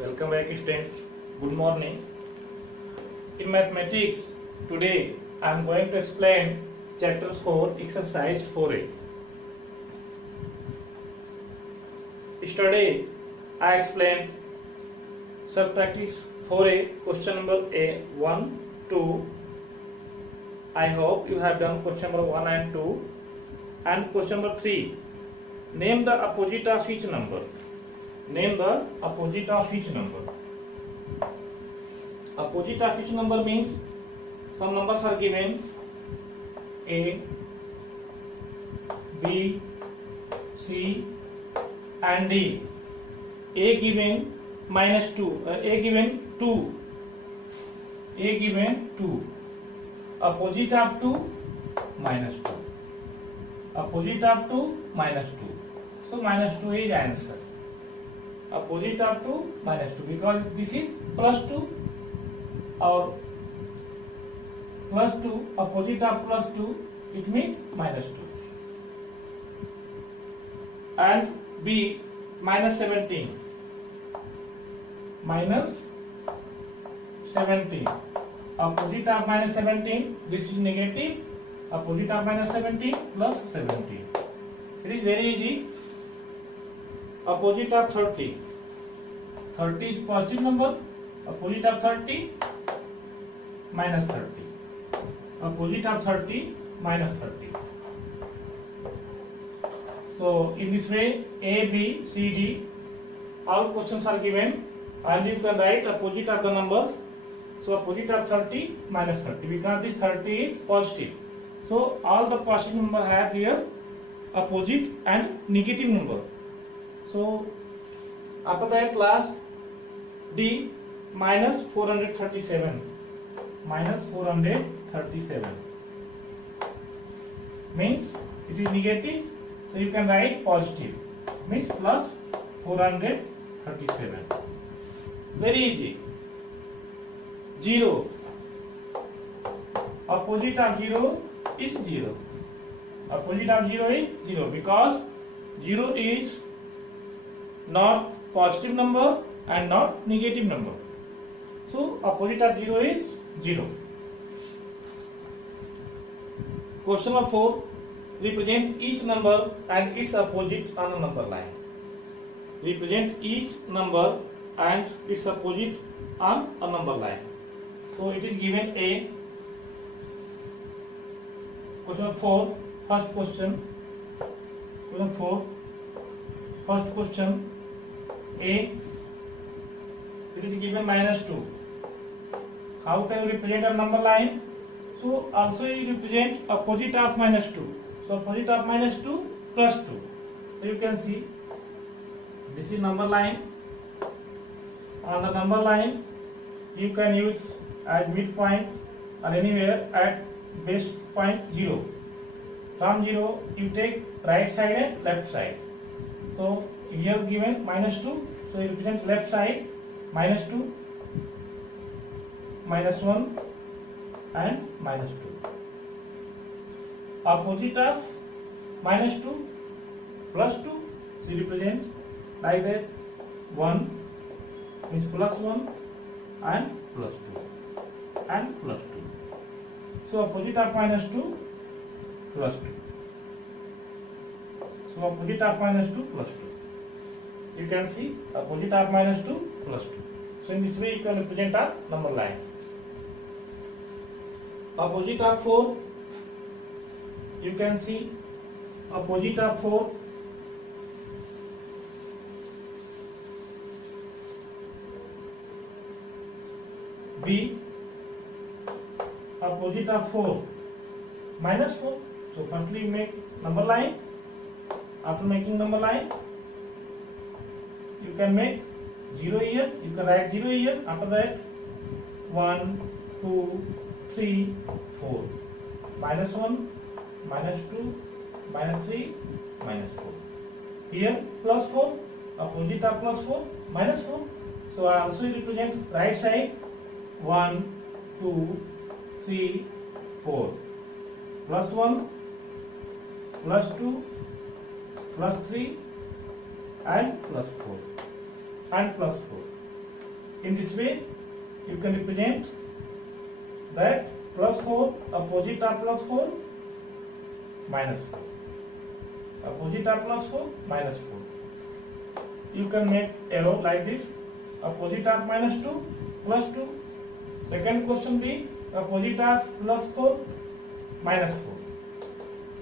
Welcome back students. Good morning. In mathematics, today I am going to explain chapter 4 exercise 4a. Yesterday I explained sub-practice 4a question number A 1, 2. I hope you have done question number 1 and 2. And question number 3. Name the opposite of each number. Name the opposite of each number. Opposite of each number means some numbers are given A, B, C and D. A given minus 2, A given 2, A given 2. Opposite of 2 minus 2. Opposite of 2 minus 2. So minus 2 is answer. Opposite of 2 minus 2 because this is plus 2 or plus 2 opposite of plus 2 it means minus 2. And B minus 17 minus 17 opposite of minus 17 this is negative opposite of minus 17 plus 17. It is very easy. Opposite of 30. 30 is positive number. Opposite of 30 minus 30. Opposite of 30 minus 30. So in this way A, B, C, D all questions are given and you can write opposite of the numbers. So opposite of 30 minus 30 because this 30 is positive. So all the positive number have here opposite and negative number. So after that last D minus 437 minus 437 means it is negative, so you can write positive means plus 437. Very easy. 0 opposite of 0 is 0. Opposite of 0 is 0 because 0 is not positive number and not negative number. So opposite of 0 is 0. Question number 4. Represent each number and its opposite on a number line. Represent each number and its opposite on a number line. So it is given A. Question number 4. First question. Question 4. First question. A, it is given minus 2. How can you represent a number line? So also you represent opposite of minus 2. So opposite of minus 2 plus 2. So you can see this is number line. On the number line you can use as midpoint or anywhere at base point 0. From 0 you take right side and left side. So here given minus 2, so you represent left side minus 2, minus 1 and minus 2. Opposite of minus 2 plus 2, so you represent like that 1 means plus 1 and plus 2 and plus 2. So opposite of minus 2 plus 2. So opposite of minus 2 plus 2. You can see opposite of minus 2 plus 2. So in this way you can represent a number line. Opposite of 4, you can see opposite of 4 B, opposite of 4 minus 4. So firstly you make number line. After making number line you can make 0 here, you can write 0 here. After that 1, 2, 3, 4 minus 1, minus 2, minus 3, minus 4. Here plus 4, opposite of plus 4, minus 4. So I also represent right side 1, 2, 3, 4 plus 1, plus 2, plus 3 and plus 4 and plus 4. In this way, you can represent that plus 4, opposite of plus 4, minus 4. Opposite of plus 4, minus 4. You can make arrow like this. Opposite of minus 2, plus 2. Second question be opposite of plus 4, minus 4.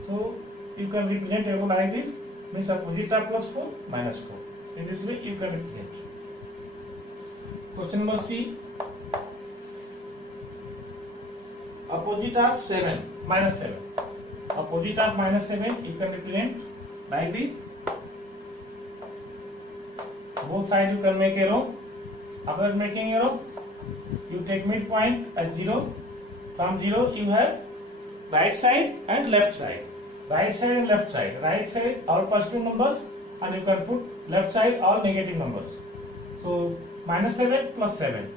So you can represent arrow like this, means opposite of plus 4, minus 4. In this way you can represent. Question number C. Opposite of 7, minus 7. Opposite of minus 7 you can represent like this. Both sides you can make arrow. After making arrow, you take midpoint as 0. From 0 you have right side and left side. Right side and left side. Right side all positive numbers and you can put left side all negative numbers. So minus 7 plus 7.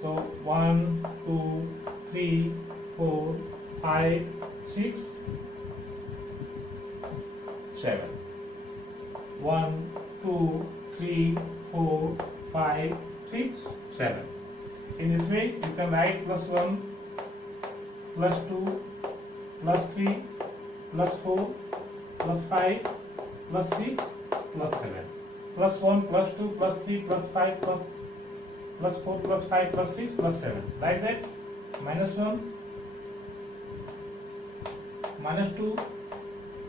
So 1, 2, 3, 4, 5, 6, 7. 1, 2, 3, 4, 5, 6, 7. In this way you can write plus 1, plus 2, plus 3, plus 4, plus 5, plus 6, plus 7. Plus 1, plus 2, plus 3, plus 5, plus 4, plus 5, plus 6, plus 7. Like that. Minus 1, minus 2,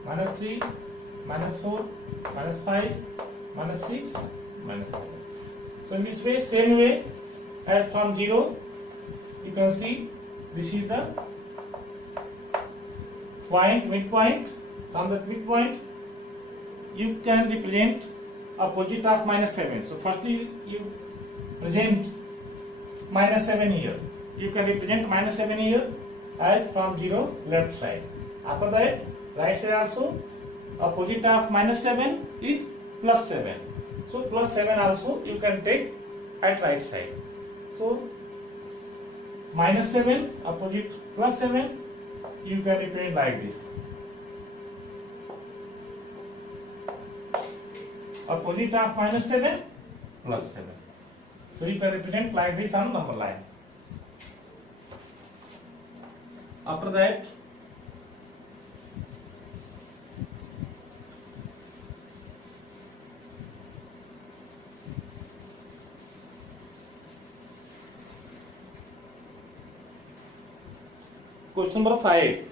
minus 3, minus 4, minus 5, minus 6, minus 7. So in this way, same way as from 0, you can see this is the point, midpoint. From the midpoint, you can represent opposite of minus 7. So firstly, you present minus 7 here. You can represent minus 7 here as from 0 left side. After that, right side also, opposite of minus 7 is plus 7. So plus 7 also you can take at right side. So minus 7 opposite plus 7 you can represent like this. Opposite of minus 7 plus 7. So you can represent like this on number line. After that, question number 5.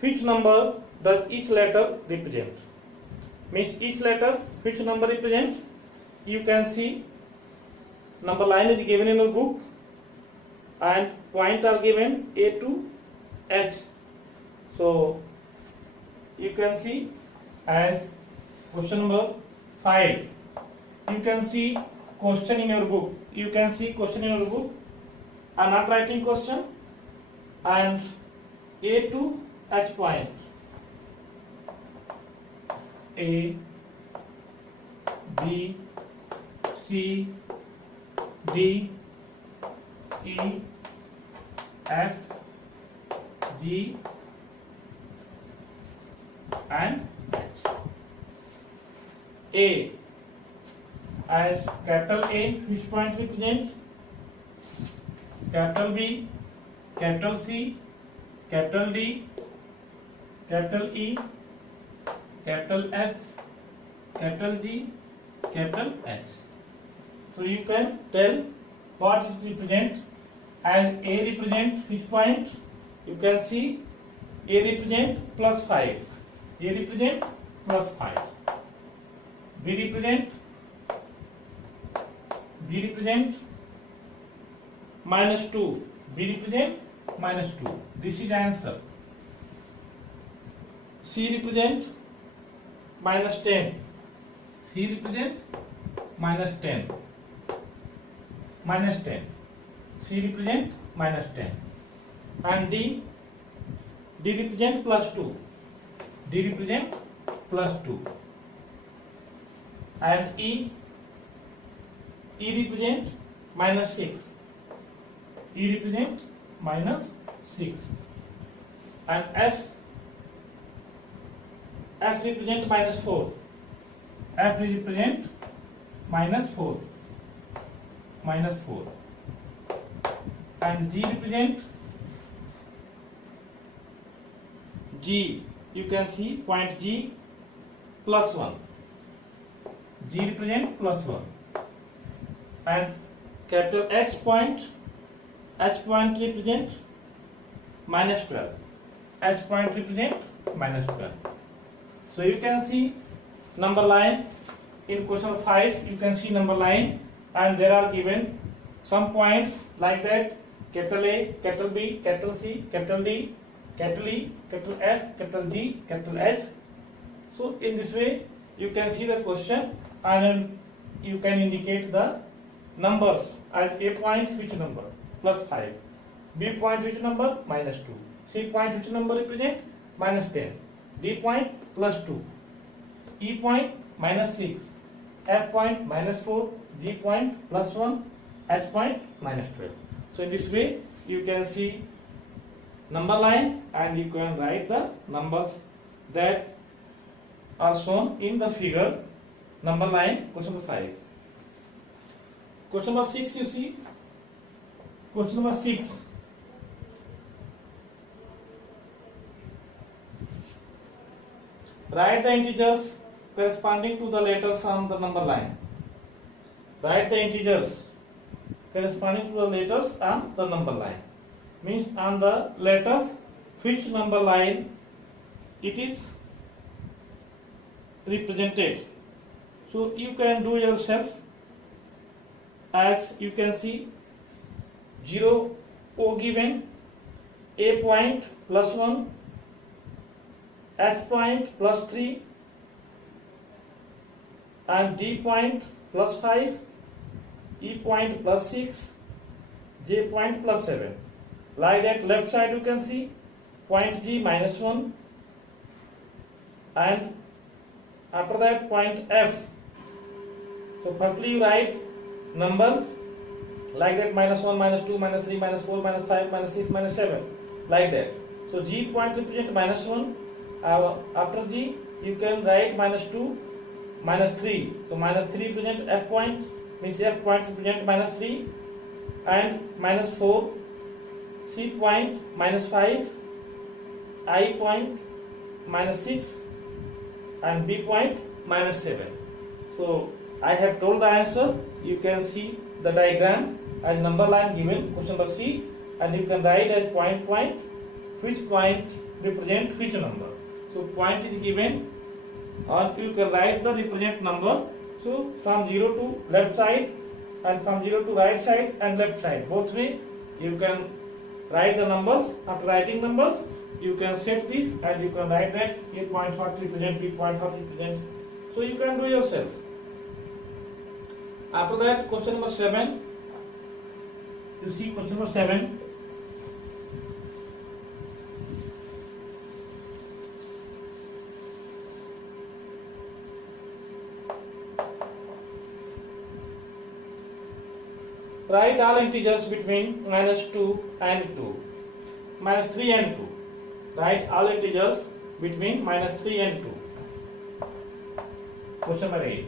Which number does each letter represent? Means each letter which number represents? You can see number line is given in your book and point are given A to H. So you can see as question number 5. You can see question in your book. You can see question in your book. I am not writing question and A to H point. A, B, C, D, E, F, G and H. A as capital A, which point represents? Capital B, capital C, capital D, capital E, capital F, capital G, capital H. So you can tell what it represents. As A represents which point? You can see A represents plus 5. A represents plus 5. B represents minus 2. B represents minus 2. This is the answer. C represents minus 10. C represents minus 10. Minus 10. C represents minus 10. And D represents plus 2. D represents plus 2. And E represents minus 6. E represents minus 6. And F represents minus 4. F represents minus 4. minus 4, and G represent G. You can see point G plus 1. G represent plus 1, and capital H point represent minus 12. H point represent minus 12. So you can see number line in question 5. You can see number line, and there are given some points like that: capital A, capital B, capital C, capital D, capital E, capital F, capital G, capital H. So in this way you can see the question, and you can indicate the numbers as A point which number plus 5, B point which number minus 2, C point which number represent minus 10, D point plus 2, E point minus 6, F point minus 4, G point plus 1, H point minus 12. So in this way you can see number line, and you can write the numbers that are shown in the figure number line, question number 5. Question number 6, you see, question number 6. Write the integers corresponding to the letters on the number line. Write the integers corresponding to the letters on the number line. Means on the letters which number line it is represented. So you can do yourself. As you can see, 0 O given, A point plus 1, H point plus 3, and D point plus 5, E point plus 6, J point plus 7. Like that, left side you can see point G minus 1, and after that point F. So firstly you write numbers like that: minus 1, minus 2, minus 3, minus 4, minus 5, minus 6, minus 7, like that. So G point represent minus 1. After G you can write minus 2, minus 3. So minus 3 represent F point, means F point represent minus 3, and minus 4, C point minus 5, I point minus 6, and B point minus 7. So I have told the answer. You can see the diagram as number line given, question number C, and you can write as point, which point represent which number. So point is given, or you can write the represent number. So from 0 to left side, and from 0 to right side and left side, both way you can write the numbers. After writing numbers, you can set this, and you can write that A point what represent, B point what represent. So you can do yourself. After that, question number 7. You see question number 7. Write all integers between minus 2 and 2, minus 3 and 2. Write all integers between minus 3 and 2. Question number 8.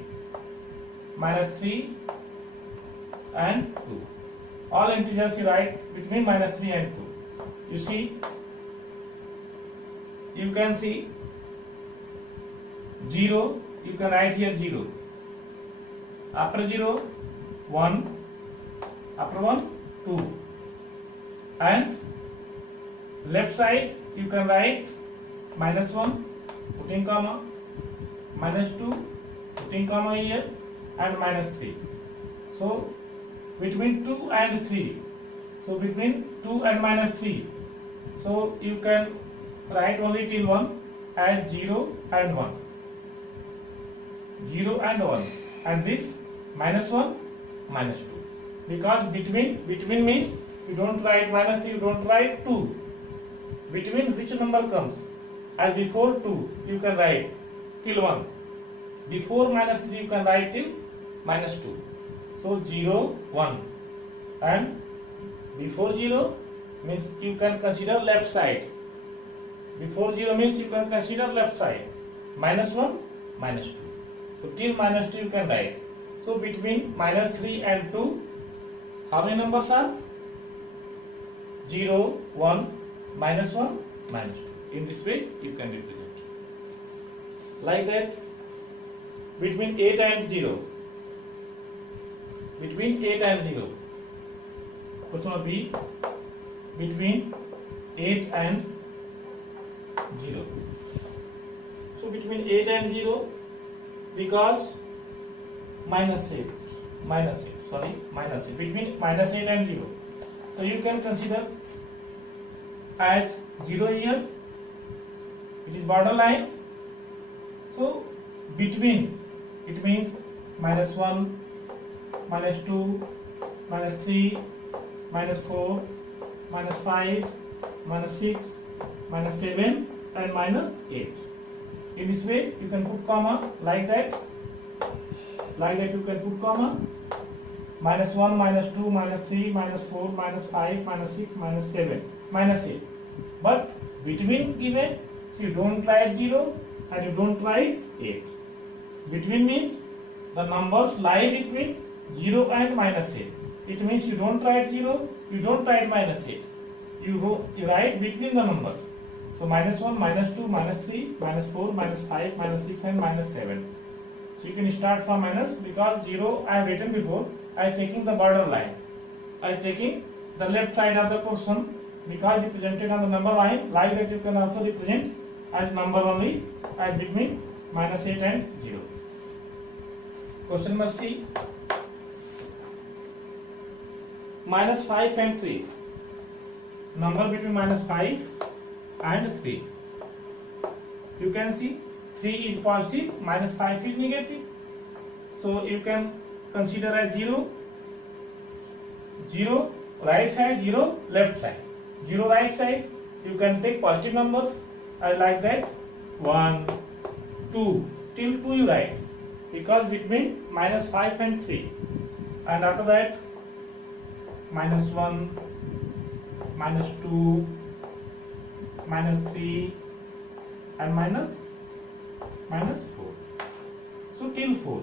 Minus 3 and 2. All integers you write between minus 3 and 2. You see, you can see 0, you can write here 0. After 0, 1. After 1, 2. And left side you can write minus 1, putting comma, minus 2, putting comma here, and minus 3. So between 2 and 3. So between 2 and minus 3. So you can write only till 1 as 0 and 1. 0 and 1. And this minus 1, minus 2. Because between means you don't write minus 3, you don't write 2. Between which number comes? As before 2, you can write till 1. Before minus 3, you can write till minus 2. So 0, 1. And before 0 means you can consider left side. Before 0 means you can consider left side. Minus 1, minus 2. So till minus 2 you can write. So between minus 3 and 2, How many numbers are? 0, 1, minus 1, minus 2. In this way you can represent. Like that, between 8 and 0. Between 8 and 0. Question number B. Between 8 and 0. So between 8 and 0, because minus 8. Between minus 8 and 0. So you can consider as 0 here, it is borderline. So between, it means minus 1, minus 2, minus 3, minus 4, minus 5, minus 6, minus 7 and minus 8. In this way you can put comma like that. Like that you can put comma. Minus 1, minus 2, minus 3, minus 4, minus 5, minus 6, minus 7, minus 8. But between given, you don't write 0 and you don't write 8. Between means the numbers lie between 0 and minus 8. It means you don't write 0, you don't write minus 8. You write between the numbers. So minus 1, minus 2, minus 3, minus 4, minus 5, minus 6 and minus 7. So you can start from minus, because 0 I have written before. I am taking the border line. I am taking the left side of the portion, because it presented on the number line. Like that you can also represent as number only, as between minus 8 and 0. Question number C. Minus 5 and 3. Number between minus 5 and 3. You can see 3 is positive, minus 5 is negative. So you can consider as 0, 0 right side, 0 left side. 0 right side, you can take positive numbers. I like that 1, 2, till 2 you write, because between minus 5 and 3. And after that minus 1, minus 2, minus 3 and minus 4. So till 4.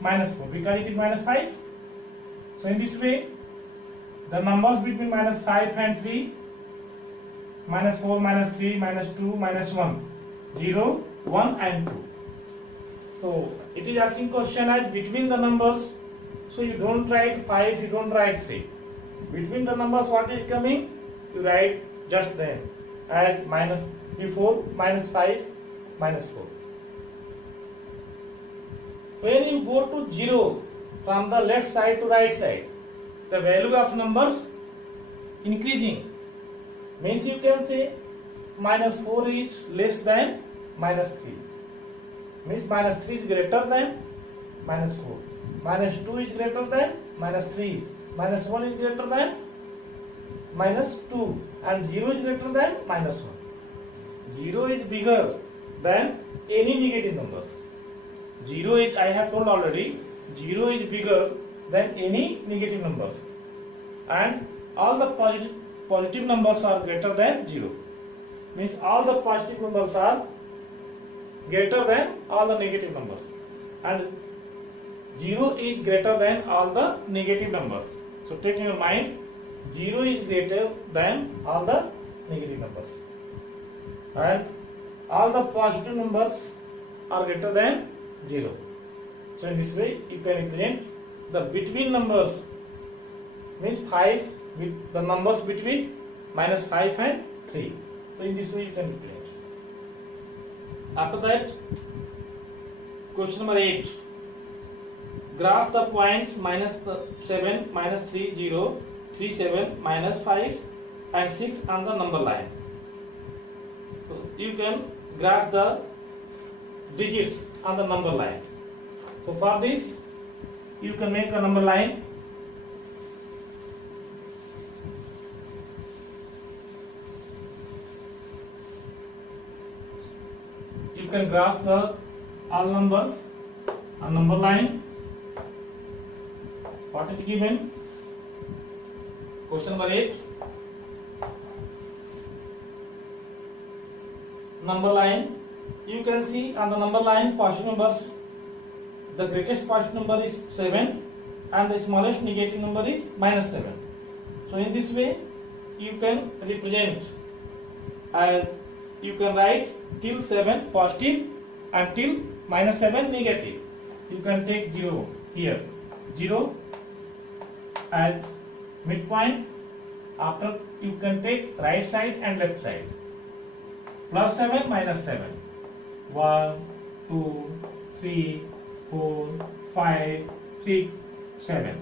Minus 4, because it is minus 5. So in this way, the numbers between minus 5 and 3, minus 4, minus 3, minus 2, minus 1, 0, 1 and 2. So it is asking question as between the numbers. So you don't write 5, you don't write 3. Between the numbers what is coming, you write just then as minus before minus 5, minus 4. When you go to 0 from the left side to right side, the value of numbers increasing. Means you can say minus 4 is less than minus 3. Means minus 3 is greater than minus 4. Minus 2 is greater than minus 3. Minus 1 is greater than minus 2. And 0 is greater than minus 1. 0 is bigger than any negative numbers. 0 is, I have told already, 0 is bigger than any negative numbers. And all the positive numbers are greater than 0. Means all the positive numbers are greater than all the negative numbers. And 0 is greater than all the negative numbers. So take in your mind, 0 is greater than all the negative numbers. And all the positive numbers are greater than 0. So in this way you can represent the between numbers, means 5 with the numbers between minus 5 and 3. So in this way you can represent. After that, question number 8. Graph the points minus 7, minus 3, 0, 3, 7, minus 5 and 6 on the number line. So you can graph the digits on the number line. So for this you can make a number line. You can graph the all numbers on number line. What is given? Question number 8. Number line. You can see on the number line positive numbers the greatest positive number is 7 and the smallest negative number is -7. So in this way you can represent, and you can write till 7 positive and till -7 negative. You can take 0 here, 0 as midpoint. After you can take right side and left side. +7 -7. 1, 2, 3, 4, 5, 6, 7.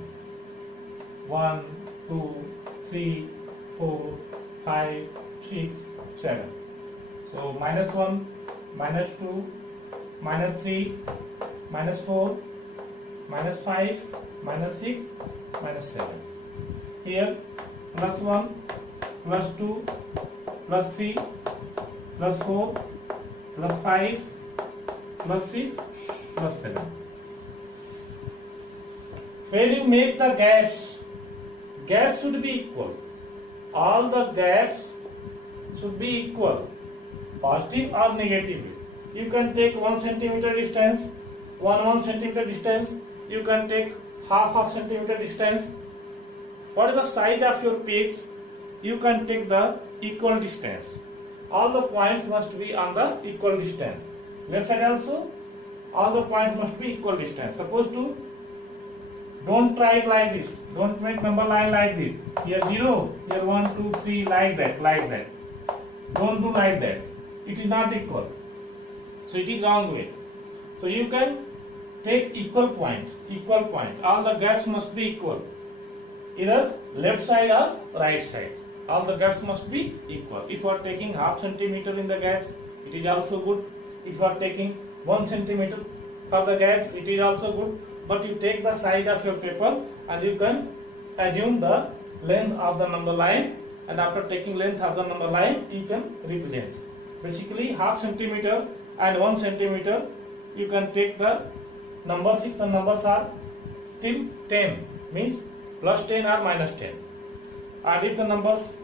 1, 2, 3, 4, 5, 6, 7. So -1, -2, -3, -4, -5, -6, -7. Here +1, +2, +3, +4, +5, +6, +7. When you make the gaps should be equal. All the gaps should be equal, positive or negative. You can take 1 centimeter distance, 1 centimeter distance. You can take half centimeter distance. What is the size of your page? You can take the equal distance. All the points must be on the equal distance. Left side also, all the points must be equal distance. Suppose to, don't try it like this. Don't make number line like this. Here 0, here 1, 2, 3, like that. Don't do like that. It is not equal. So it is wrong way. So you can take equal point. All the gaps must be equal. Either left side or right side. All the gaps must be equal. If you are taking half centimeter in the gaps, it is also good. If you are taking 1 centimeter for the gaps, it is also good. But you take the size of your paper and you can assume the length of the number line, and after taking length of the number line, you can represent. Basically half centimeter and 1 centimeter, you can take the numbers if the numbers are till 10, means +10 or -10. And if the numbers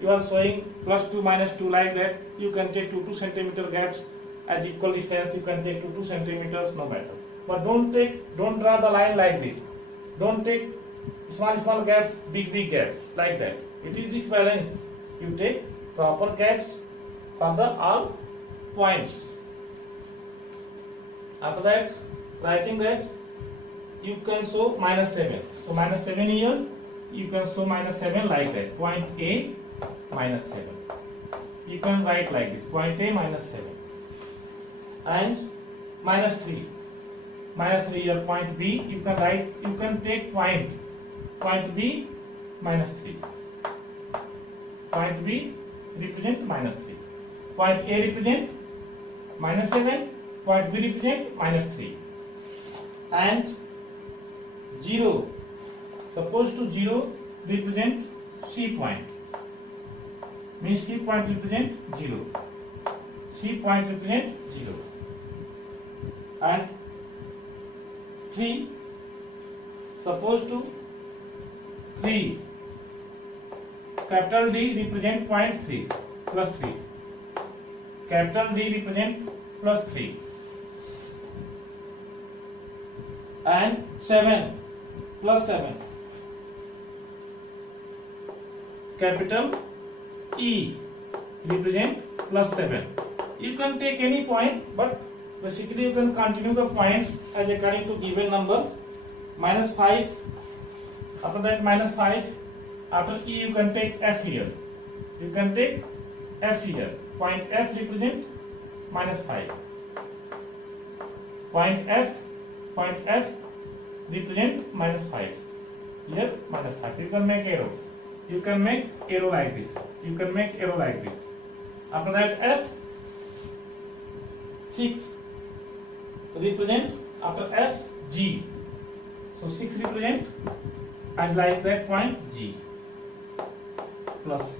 you are showing +2, -2 like that, you can take 2 centimeter gaps as equal distance. You can take 2 centimeters, no matter. But don't draw the line like this. Don't take small gaps, big gaps like that. It is disbalanced. You take proper gaps for the all points. After that, writing that, you can show -7. So -7 here, you can show -7 like that. Point A, -7. You can write like this. Point A, -7. And -3. -3 here, point B, you can write, you can take point B, -3. Point B represent -3. Point A represent -7. Point B represent -3. And 0. Suppose to 0 represent C point. Means C point represent 0. C point represent 0. And 3. Suppose to 3. Capital D represent point 3, +3. Capital D represent +3. And 7, +7. Capital E represent +7. You can take any point, but basically you can continue the points as according to given numbers. -5. After that -5. After E you can take F here. You can take F here. Point F represent -5. Point F represent -5. Here -5. You can make arrow. You can make arrow like this. You can make arrow like this. After that F 6 represent, after F G. So 6 represent as like that point G +6.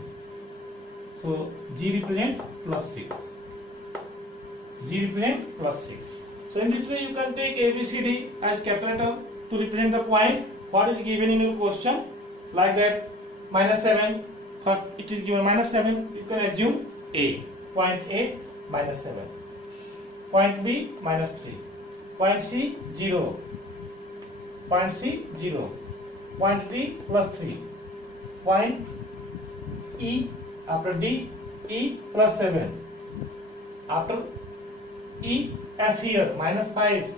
So G represent +6. G represent +6. So in this way you can take ABCD as capital letter to represent the point what is given in your question, like that. -7, first it is given -7, you can assume A. Point A, -7. Point B, -3. Point C 0. Point C 0. Point D plus 3. Point E after D E plus 7. After E F here minus 5.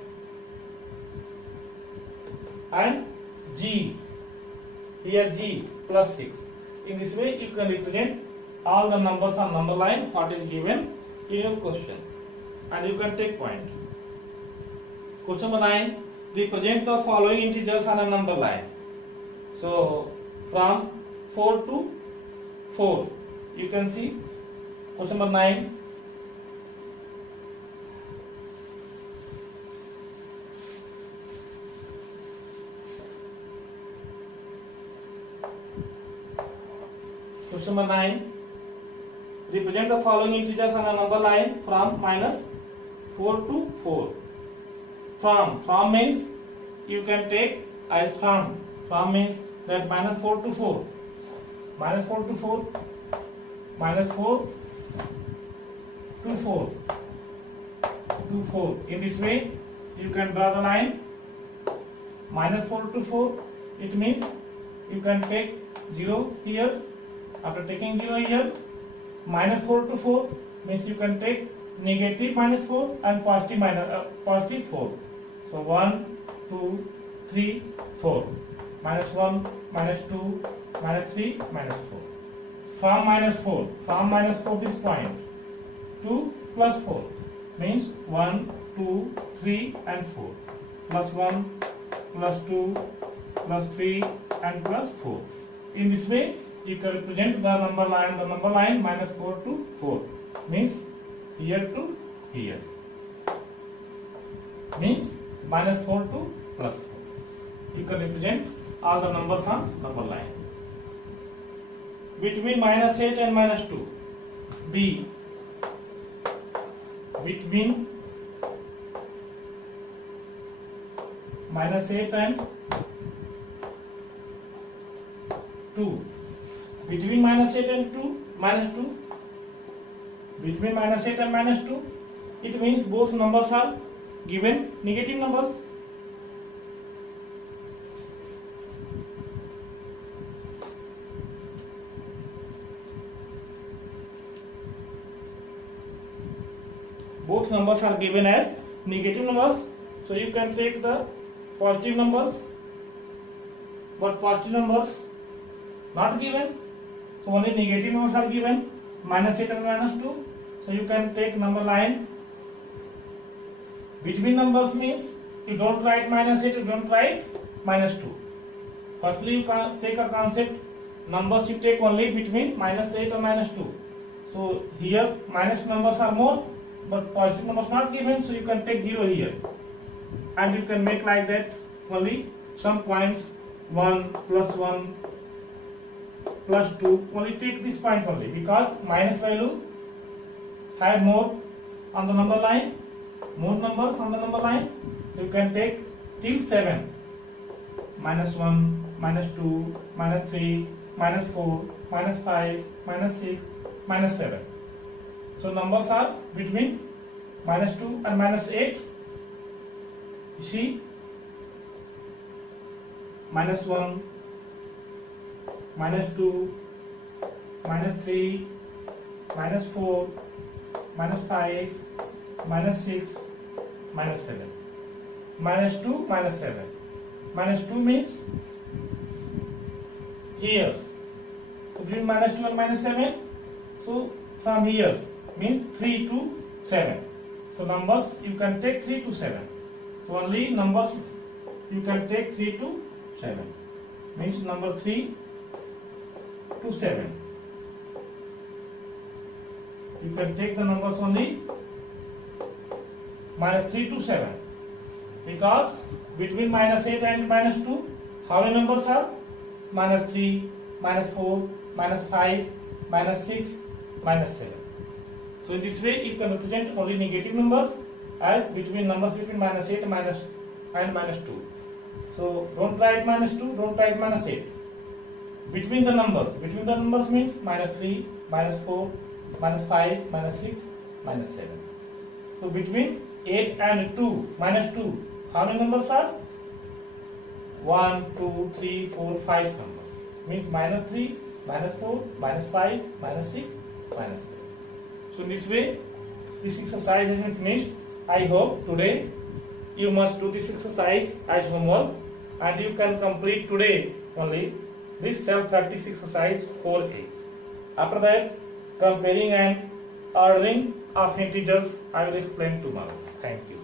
And G here G plus 6. In this way you can represent all the numbers on number line what is given in your question, and you can take point. Question number 9. Represent the following integers on a number line. So from 4 to 4 you can see. Question number 9. Question number 9. Represent the following integers on a number line from minus 4 to 4. From means you can take as from. From means that minus 4 to 4. Minus 4 to 4. Minus 4 to 4. To 4. In this way you can draw the line. Minus 4 to 4. It means you can take 0 here. After taking 0 here, minus 4 to 4 means you can take negative minus 4 and positive 4. So 1, 2, 3, 4. Minus 1, minus 2, minus 3, minus 4. From minus 4 this point. 2 plus 4 means 1, 2, 3 and 4. Plus 1, plus 2, plus 3 and plus 4. In this way you can represent the number line minus 4 to 4 means here to here, means minus 4 to plus 4. You can represent all the numbers on number line. Between minus 8 and minus 2. B. Between minus 8 and 2. Between minus 8 and 2, minus 2. Between minus 8 and minus 2, it means both numbers are given negative numbers. Both numbers are given as negative numbers. So you can take the positive numbers, but positive numbers not given. So only negative numbers are given, minus 8 and minus 2. So you can take number line. Between numbers means you don't write minus 8, you don't write minus 2. Firstly you can take a concept, numbers you take only between minus 8 and minus 2. So here minus numbers are more, but positive numbers not given, so you can take 0 here. And you can make like that only some points 1, plus 1, plus 2, only take this point only, because minus value have more on the number line, more numbers on the number line. So you can take till 7. Minus 1, minus 2, minus 3, minus 4, minus 5, minus 6, minus 7. So numbers are between minus 2 and minus 8. You see, minus 1, minus 2, minus 3, minus 4, minus 5, minus 6, minus 7. Minus 2, minus 7. Minus 2 means here. So between minus 2 and minus 7. So from here means 3 to 7. So numbers you can take 3 to 7. So only numbers you can take 3 to 7. Means number 3 to 7. You can take the numbers only minus 3 to 7. Because between minus 8 and minus 2, how many numbers are? Minus 3, minus 4, minus 5, minus 6, minus 7. So in this way you can represent only negative numbers as between numbers between minus 8 and minus 2. So don't write minus 2, don't write minus 8. Between the numbers means minus 3, minus 4, minus 5, minus 6, minus 7. So between 8 and 2 minus 2. How many numbers are? 1, 2, 3, 4, 5 numbers. Means minus 3, minus 4, minus 5, minus 6, minus 7. So in this way, this exercise has been finished. I hope today you must do this exercise as homework, and you can complete today only this self-practice exercise 4A. After that, comparing and ordering of integers I will explain tomorrow. Thank you.